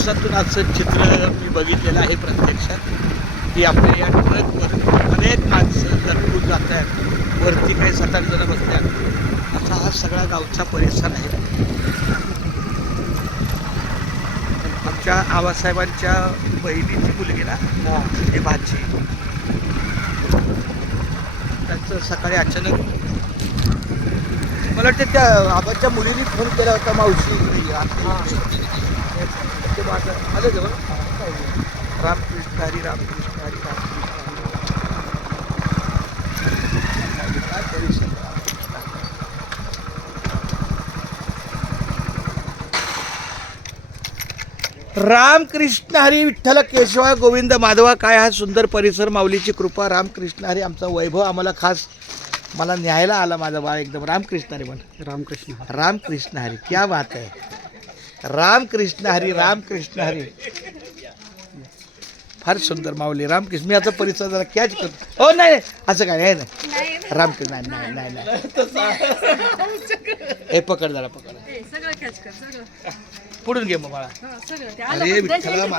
दिवसातून असं चित्र मी बघितलेलं आहे प्रत्यक्षात की आपल्या या ट्रकवर अनेक माणसं जरपून जात आहेत, वरती काही 7-8 जण बसतात. असा हा सगळा गावचा परिसर आहे. आमच्या आबासाहेबांच्या बहिणीची मुलगी ना, हे भाची, त्यांचं सकाळी अचानक मला वाटतं त्या आबाच्या मुलीने फोन केला होता, मावशी ते माझं आलं जवळ रामकृष्ण हरी रामकृष्ण हरी रामकृष्ण हरी विठ्ठल केशवा गोविंद माधवा. काय हा सुंदर परिसर, माऊलीची कृपा. रामकृष्ण हरी आमचा वैभव आम्हाला खास मला न्यायला आला माझा बाळ एकदम. रामकृष्ण हरी म्हण. रामकृष्ण हरी, क्या बात आहे. रामकृष्ण हरी रामकृष्ण हरी. फार सुंदर माऊली रामकृष्ण. मी आता परिसर जरा कॅच करतो. हो नाही असं काय नाही रामकृष्ण. नाही नाही नाही हे पकड जरा पकड. पुढून घे मग मला. अरे विठ्ठला